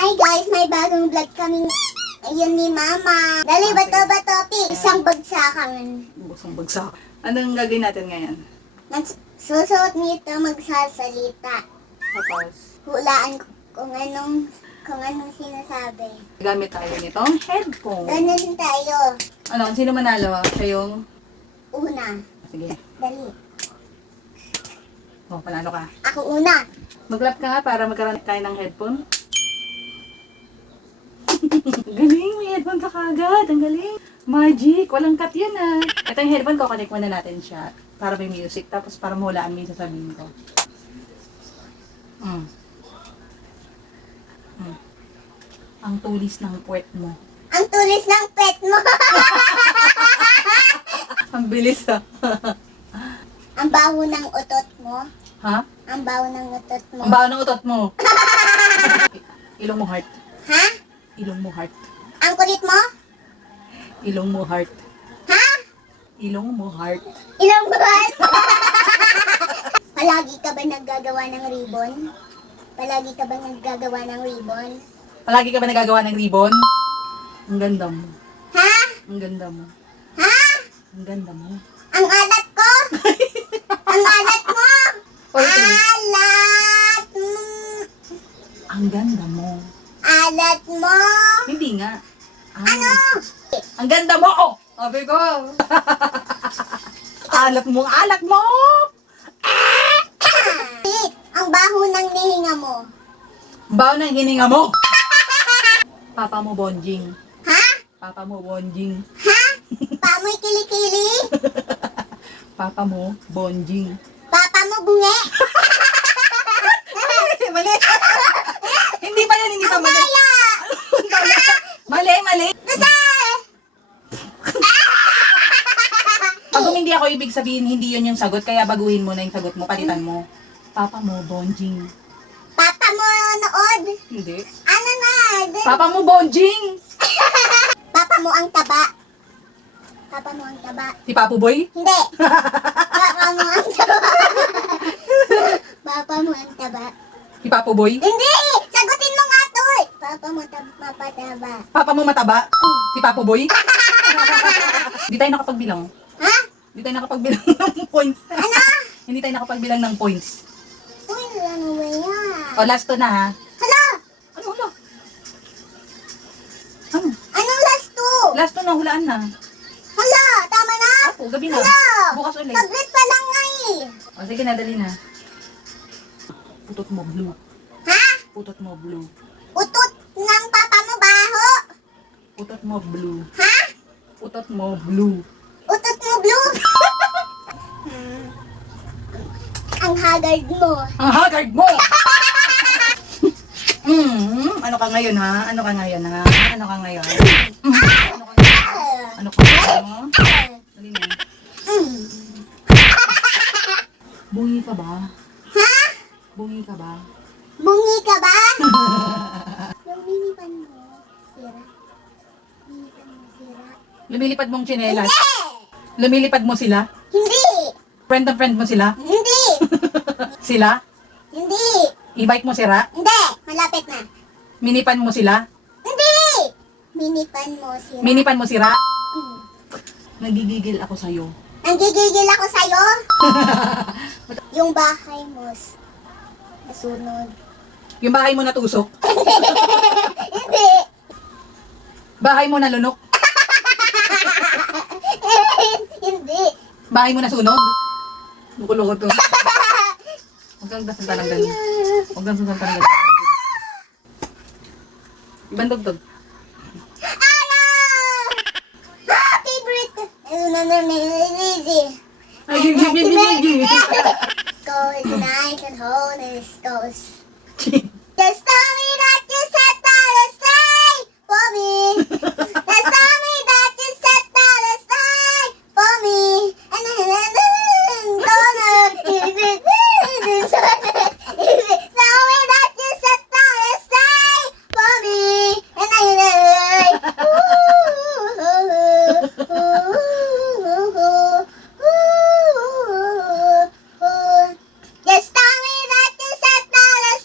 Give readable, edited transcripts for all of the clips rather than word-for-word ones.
Hi guys, may bagong vlog kaming ayun ni Mama. Dali, bato-bato, isang bagsakan. Busong bagsak. Anong gagawin natin ngayon? Susuot nito magsasalita. Tapos, Hulaan kung anong sinasabi. gamit tayo nitong headphone. Ganun tayo. Ano, sino manalo? Siya yung... Una. Sige. Dali. Oh, panalo ka. Ako una. Mag-lap ka nga para magkaroon tayo ng headphone. Galing, may headphone ka kagad. Ang galing. Magic. Walang cut yan ah. Ito yung headphone ko, connect muna natin siya. Para may music. Tapos para mahulaan mo yung sasabihin ko. Ang tulis ng puwet mo. Ang tulis ng pet mo. Ang bilis ah. Ang baho ng utot mo. Ha? Ang baho ng utot mo. Ang baho ng utot mo. Ilong mo heart. Ha? Ilong mo heart. Ang kulit mo? Ilong mo heart. Ha? Ilong mo heart. Ilang buwan? Palagi ka ba naggagawa ng ribbon? Palagi ka ba naggagawa ng ribbon? Palagi ka ba nagagawa ng ribbon? Ang ganda mo. Ha? Ang ganda mo. Ha? Ang ganda mo. Ang alat ko? Ang alat mo? Ulit. Alat mo? Ang ganda mo. Alat mo? Hindi nga. Ano? Ang ganda mo! Oh! Sabi ko. Alat mo. Alat mo! Wait, ang baho ng nihinga mo. Baho ng hininga mo. Papa mo bonjing. Ha? Papa mo bonjing. Ha? Pamoy kilikili? Papa mo bonjing. Papa mo bunge? Mali. Hindi pa yan. Hindi pa mali. Kaya! Mali, mali. Kasi! Pag hindi ako ibig sabihin, hindi yun yung sagot, kaya baguhin mo na yung sagot mo, palitan mo. Papa mo, bonjing. Papa mo nood? Hindi. Ano na? Papa mo, bonjing! Papa mo ang taba. Papa mo ang taba. Si Papu Boy? Hindi. Papa mo ang taba. Papa mo ang taba. Si Papu Boy? Hindi! Sagutin mo nga to eh. Papa mo mapataba. Papa mo mataba? Si Papu Boy? Hindi tayo nakapagbilang. Ha? Hindi tayo nakapagbilang ng points. Ano? Hindi tayo nakapagbilang ng points. Uy, ano ba yan? O, last to na ha. Hala! Ano, hala? Ano? Anong last two? Last to na, hulaan na. Hala! Tama na? Apo, gabi na. Hala! Bukas ulit. Saglit pa lang nga eh. O, sige na, dali na. Putot mo blue. Ha? Putot mo blue. Utot ng papa mo baho? Putot mo blue. Ha? Putot mo blue. Utot mo blue? Ang haggard mo. Ang haggard mo! Ano ka ngayon ha? Ano ka ngayon ha? Ano ka ngayon? Ano ka ngayon? Dali na. Bungi ka ba? Ha? Bungi ka ba? Bungi ka ba? Yung minipan mo, sira. Minipan mo, sira. Lumilipad mong tsinelas. Hindi! Lumilipad mo sila? Hindi! Friend na friend mo sila? Hindi! Sila? Hindi! E-bike mo sira? Hindi! Malapit na. Minipan mo sila? Hindi! Minipan mo, sira. Minipan mo sira? Hmm. Nagigigil ako sa'yo. Nanggigigil ako sa'yo. Yung bahay mo, nasunog. Yung bahay mo natusok? Hindi! Bahay mo nalunok? Hindi! Bahay mo nasunog? Luko-luko to. Huwag kang dasal ng ganun. Huwag kang dasal ng ganun. Ibang dugtog. Favorite! Easy. Ay, gigi. Goes nice and honest goes. Just tell me that you said that a stay for me. Just tell me that you said that a stay for me. And then gonna tell me that you said that a stay for me. And Just tell me that you said that a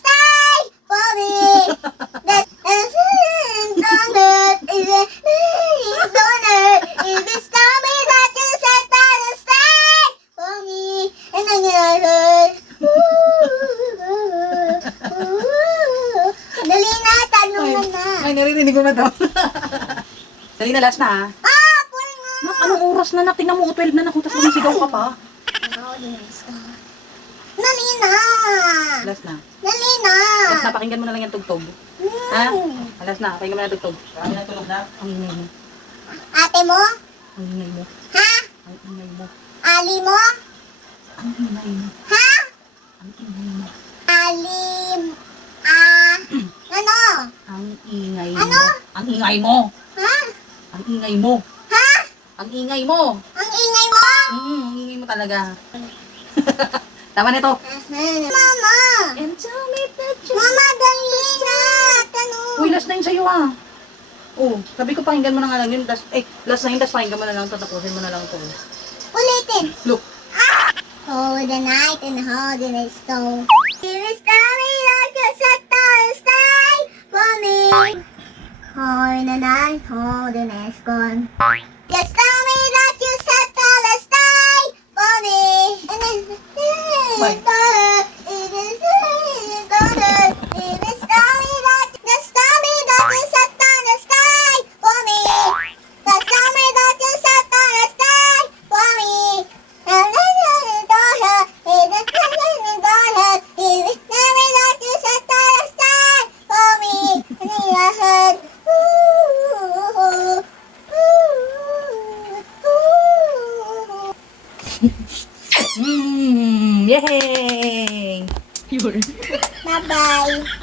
Pulungan na. Ay, naririnig ko na to. Dali na, last na ha. Pulungan. Nak, anong oras na nak? Tingnan mo, 12 na nak. Tapos lumisigaw ka pa. Dali na. Last na. Dali na. Last na, pakinggan mo na lang yung tugtog. Ha? Last na, pakinggan mo na yung tugtog. Kami na tulog na. Ang ingay mo. Ate mo? Ang ingay mo. Ha? Ang ingay mo. Ali mo? Ang ingay mo. Ha? Ang ingay mo. Alim. Ano? Ang ingay mo. Ano? Ang ingay mo. Ha? Ang ingay mo. Ha? Ang ingay mo. Ang ingay mo? Ang ingay mo talaga. Tama na ito. Mama! And tell me that you... Mama, dali na! Tanong! Uy, last na yun sa'yo ah. Oh, sabi ko pakinggan mo na nga lang yun. Last na yun, tapos pakinggan mo na lang ito. Tapusin mo na lang ito. Ulitin! Look. Hold the night and hold the night stone. Give us me like a set on stay for me. Hold the night, hold the night gone. Just tell me that you set the stay for me. And then, Bye. just tell me that you set the stay for me. Just tell me that you set the stay for me. And then, Yay! Yun. bye-bye.